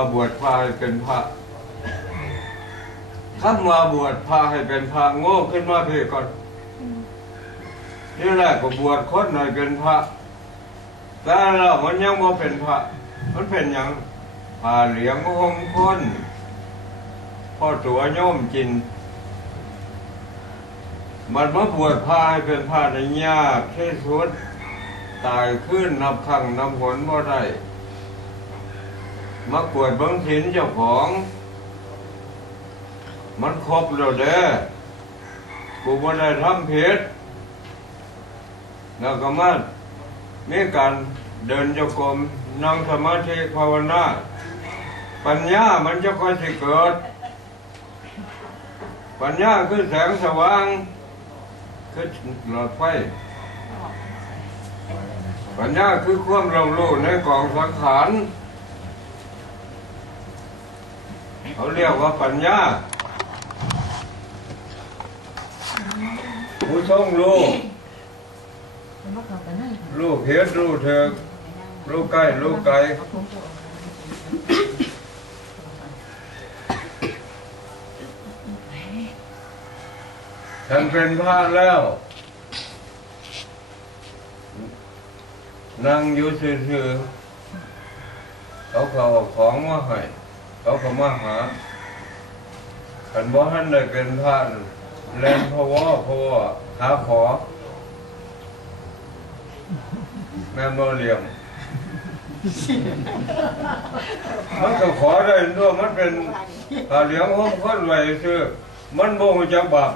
มาบวชพระให้เป็นพระถ้ามาบวชพระให้เป็นพระโง่ขึ้นมาเพี่ก่อนนี่แหละก็บวชคนหน่อยเป็นพระแต่แล้วมันยังบ่เป็นพระ มันเป็นหยังผ่าเหลียงห่มคนพ่อตัวโยมจิน มันมาบวชพระให้เป็นพระในยากที่สุด ตายขึ้นนับครั้งนับหนบ่ได้ มากวดเบังถินเจ้าของ มันครบแล้วเด้อกูบ่ได้ทำผิดแล้วก็มามีการเดินโยกรมนั่งสมาธิภาวนา ปัญญามันจะค่อยสิเกิด ปัญญาคือแสงสว่าง คือหลอดไฟ ปัญญาคือความเรารู้ในกองสังขาร เขาเรียกว่าปัญญาผู้ทรงรู้รู้เพชรรู้เถิกรู้ใกล้รู้ไกลฉันเป็นพระแล้ว นั่งอยู่ซื่อๆเขาเอาของมาให้ เขาก็มาหาขันบ่ท่านได้เป็นพระแลนพวอพวอหาขอ แม่นบ่เลียมมันก็ขอได้ด้วยมันเป็นตาเหลียงห้องคนไว้ซื่อมันบ่ฮู้จักบาป